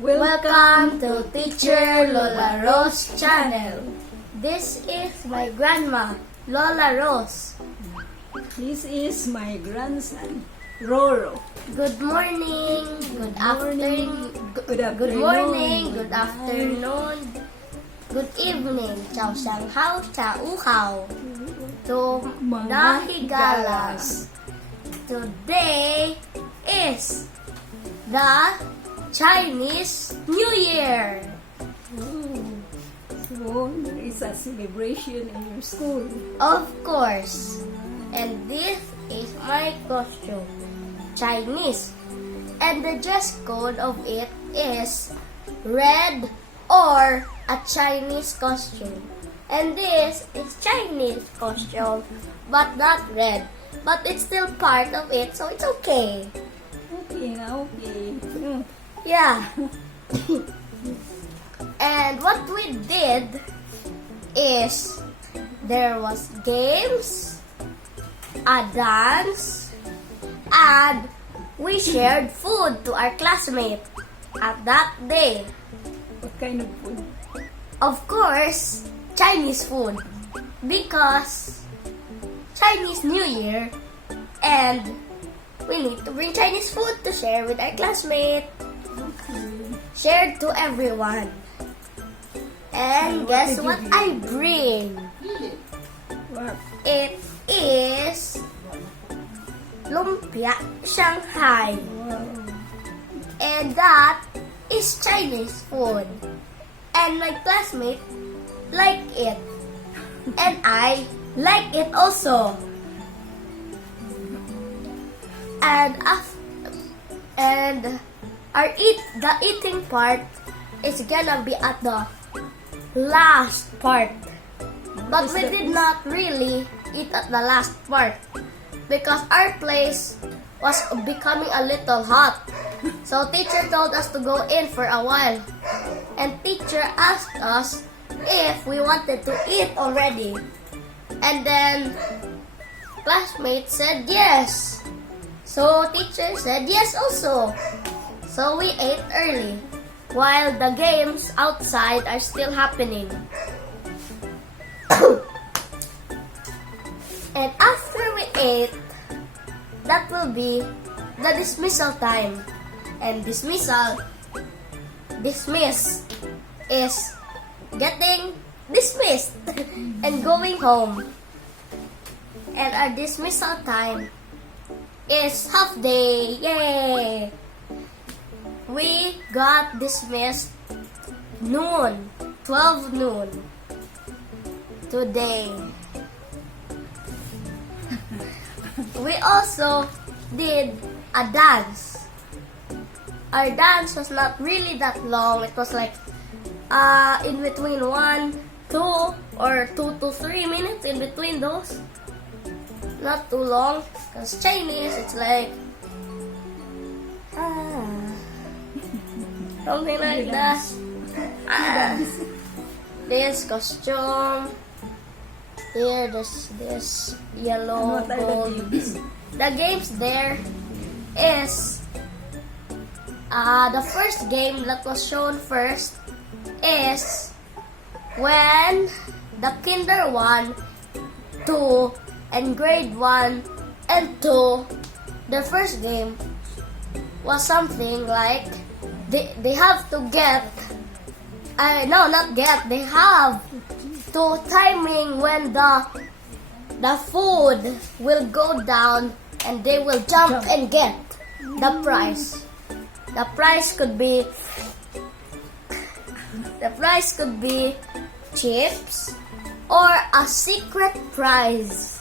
Welcome to Teacher Lola Rose channel. This is my grandma, Lola Rose. This is my grandson, Roro. Good morning, good afternoon, Good afternoon. good morning, good afternoon, good evening. Ciao Sang Hao, Ciao Hao. To Mga Higalas. Today is the Chinese New Year. So, there is a celebration in your school. Of course. And this is my costume. Chinese. And the dress code of it is red or a Chinese costume. And this is Chinese costume, but not red. But it's still part of it, so it's okay. Okay na, okay. Yeah. And what we did is there was games, a dance, and we shared food to our classmates at that day. What kind of food? Of course, Chinese food, because Chinese New Year and we need to bring Chinese food to share with our classmates. Shared to everyone. And guess what I bring? What? It is lumpia Shanghai. Wow. And that is Chinese food. And my classmates like it. And I like it also. And the eating part is gonna be at the last part. But we did not really eat at the last part because our place was becoming a little hot. So teacher told us to go in for a while. And teacher asked us if we wanted to eat already. And then classmates said yes. So teacher said yes also. So we ate early while the games outside are still happening. And after we ate, that will be the dismissal time. And dismiss is getting dismissed and going home. And our dismissal time is half day. Yay! We got dismissed noon, 12 noon today. We also did a dance. Our dance was not really that long. It was like in between 1, 2, or 2 to 3 minutes in between those. Not too long, because Chinese, it's like something like that. This costume. Here, this yellow What are gold. the games? The games there is the first game that was shown first is when the kinder 1, 2, and grade 1 and 2, their first game was something like they have to get they have to timing when the food will go down and they will jump and get the prize. The prize could be chips or a secret prize.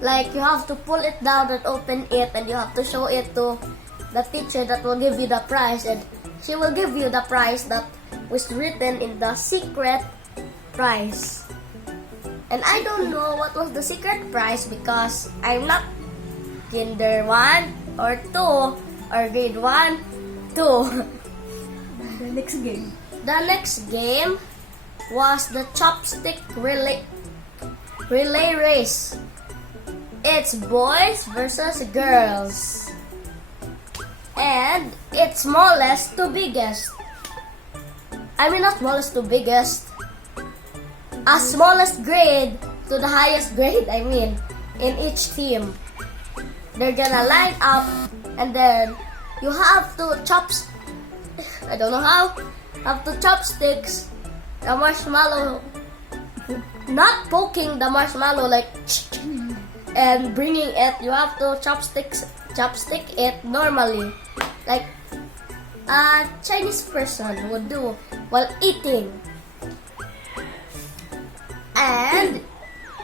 Like you have to pull it down and open it and you have to show it to the teacher that will give you the prize, and she will give you the prize that was written in the secret prize. And I don't know what was the secret prize because I'm not kinder 1 or 2 or grade 1, 2. The next game. The next game was the chopstick relay race. It's boys versus girls. And it's smallest to biggest. I mean not smallest to biggest. As smallest grade to the highest grade, I mean, in each team. They're gonna line up and then you have to I don't know how, have to chopsticks the marshmallow, not poking the marshmallow like and bringing it. You have to chopstick it normally, like a Chinese person would do while eating. And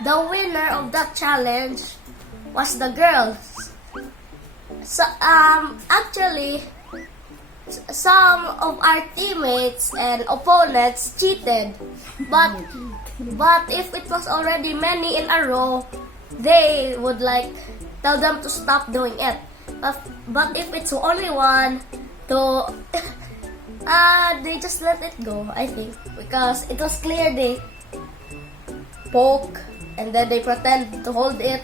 the winner of that challenge was the girls. So actually, some of our teammates and opponents cheated, but if it was already many in a row, they would like tell them to stop doing it. But if it's only one, they just let it go, I think, because it was clear they poke and then they pretend to hold it.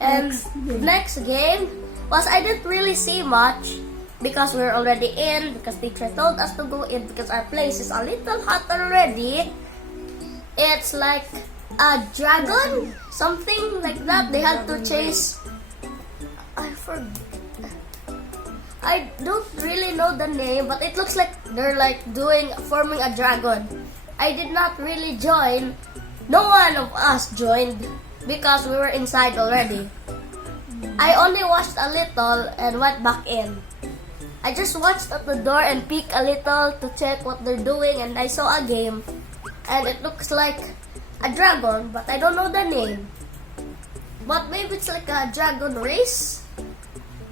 And next game was, I didn't really see much because we were already in, because teacher told us to go in because our place is a little hot already. It's like a dragon, something like that. They had to chase. I don't really know the name, but it looks like they're like forming a dragon. I did not really join. No one of us joined because we were inside already. I only watched a little and went back in. I just watched at the door and peeked a little to check what they're doing, and I saw a game and it looks like a dragon, but I don't know the name. But maybe it's like a dragon race,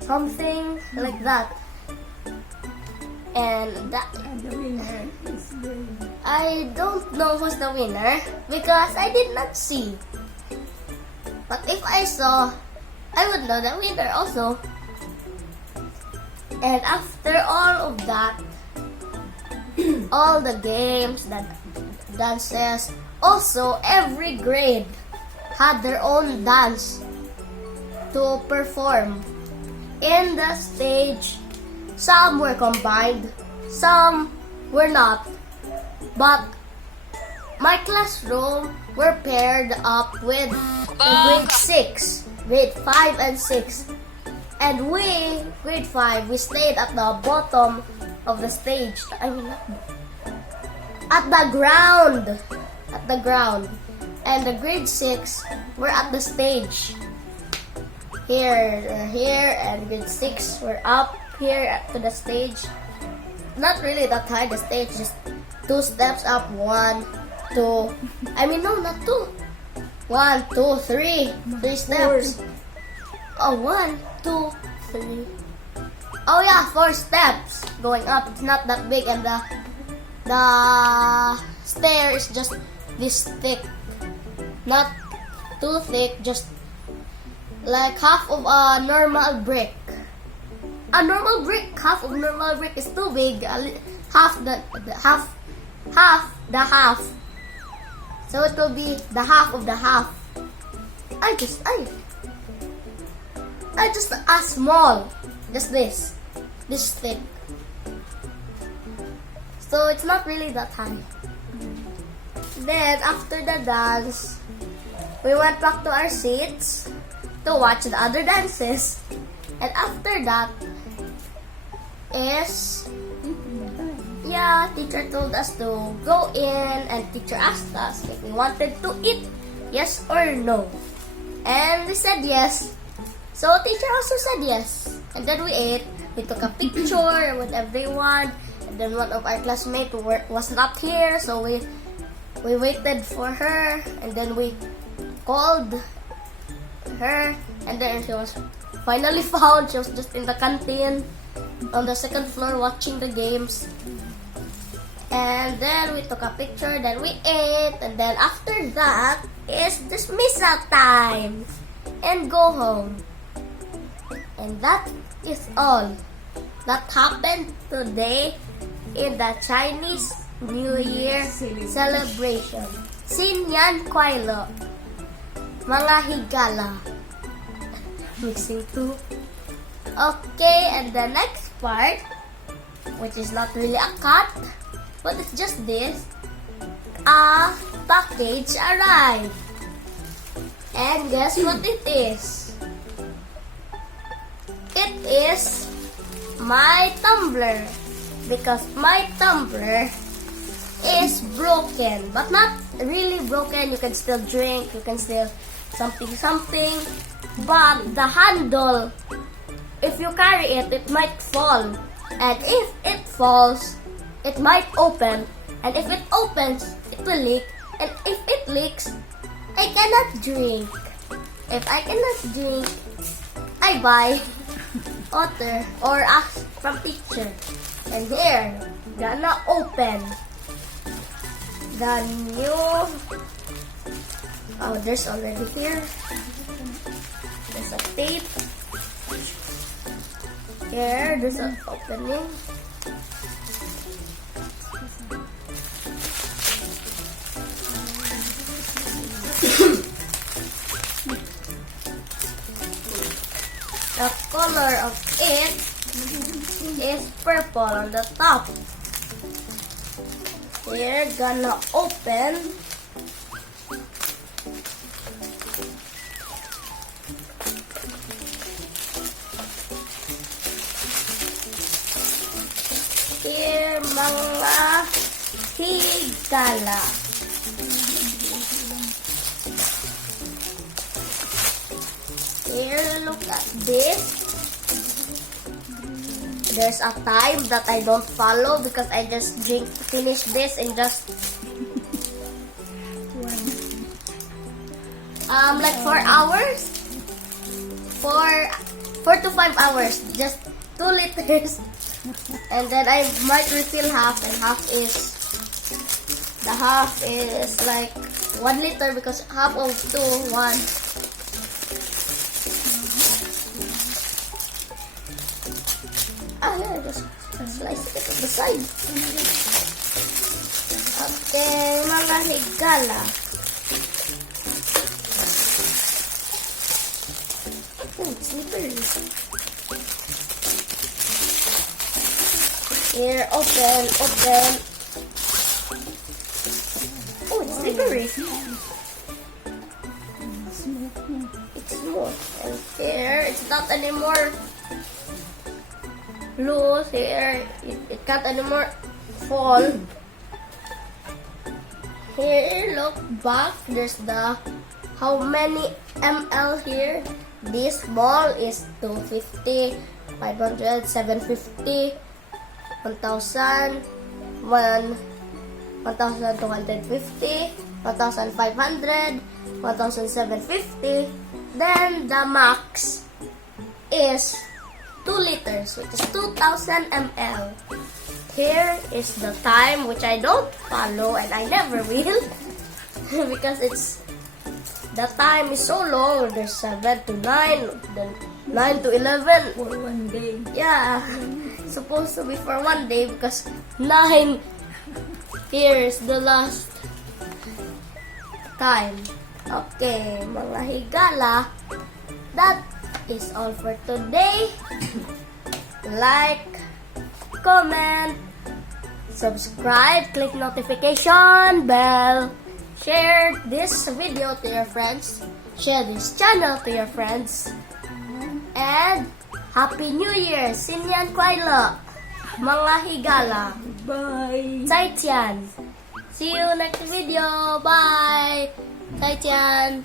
something like that. And the winner is I don't know who's the winner because I did not see. But if I saw, I would know the winner also. And after all of that, all the games, the dances, also every grade had their own dance to perform. In the stage, some were combined, some were not. But my classroom were paired up with the grade 6, grade 5 and 6. And we, grade 5, we stayed at the bottom of the stage. I mean, at the ground. At the ground. And the grade 6 were at the stage. Here, and grade 6 were up here to the stage. Not really that high, the stage, just 2 steps up, 1, 2. I mean, no, not 2. 1, 2, 3. 3 steps. Oh, 1, 2, 3. Oh yeah, 4 steps going up. It's not that big, and the stair is just this thick. Not too thick, just like half of a normal brick. A normal brick, half of normal brick is too big. Half the half. So it will be the half of the half. I just a small, just this thick. So it's not really that high. Then after the dance, we went back to our seats to watch the other dances. And after that is, teacher told us to go in, and teacher asked us if we wanted to eat, yes or no. And we said yes. So teacher also said yes. And then we ate. We took a picture with everyone. And then one of our classmates was not here, so we waited for her, and then we called her, and then she was finally found. She was just in the canteen on the 2nd floor watching the games. And then we took a picture, then we ate, and then after that is dismissal time and go home. And that is all that happened today in the Chinese New Year celebration. Xīnnián kuàilè. Mga higala. Mixing two. Okay, and the next part, which is not really a cut, but it's just this, a package arrived. And guess what it is? It is my tumbler, because my tumbler is broken, but not really broken. You can still drink, you can still something, but the handle, if you carry it, it might fall, and if it falls, it might open, and if it opens, it will leak, and if it leaks, I cannot drink. If I cannot drink, I buy water or ask from teacher. And here, gonna open the new. Oh, there's already here. There's a tape. Here, there's an opening. The color of it is purple on the top. We're gonna open. Here, mga higala. Here, look at this. There's a time that I don't follow because I just finish this in just like 4 hours. 4 to 5 hours. Just 2 liters. And then I might refill half, and the half is like 1 liter because half of 2, 1. Yeah, just slice it at the side. Okay, mga higala. Oh, it's slippery. Here, open. Oh, it's slippery. It's smooth. And here, it's not anymore loose. Here, it can't anymore fall. Here, look back. There's the how many ml here. This ball is 250, 500, 750, 1,000, 1250, 1,500, 1,750. Then the max is 2 liters, which is 2,000 ml. Here is the time, which I don't follow and I never will because the time is so long. There's 7 to 9, then 9 to 11. For 1 day. Yeah, supposed to be for 1 day because 9. Here is the last time. Okay, mga higala, that is all for today. Like, comment, subscribe, click notification bell, share this video to your friends, share this channel to your friends, and Happy New Year! Xīnnián kuàilè, mga higala. Bye. 再见. See you next video. Bye. 再见.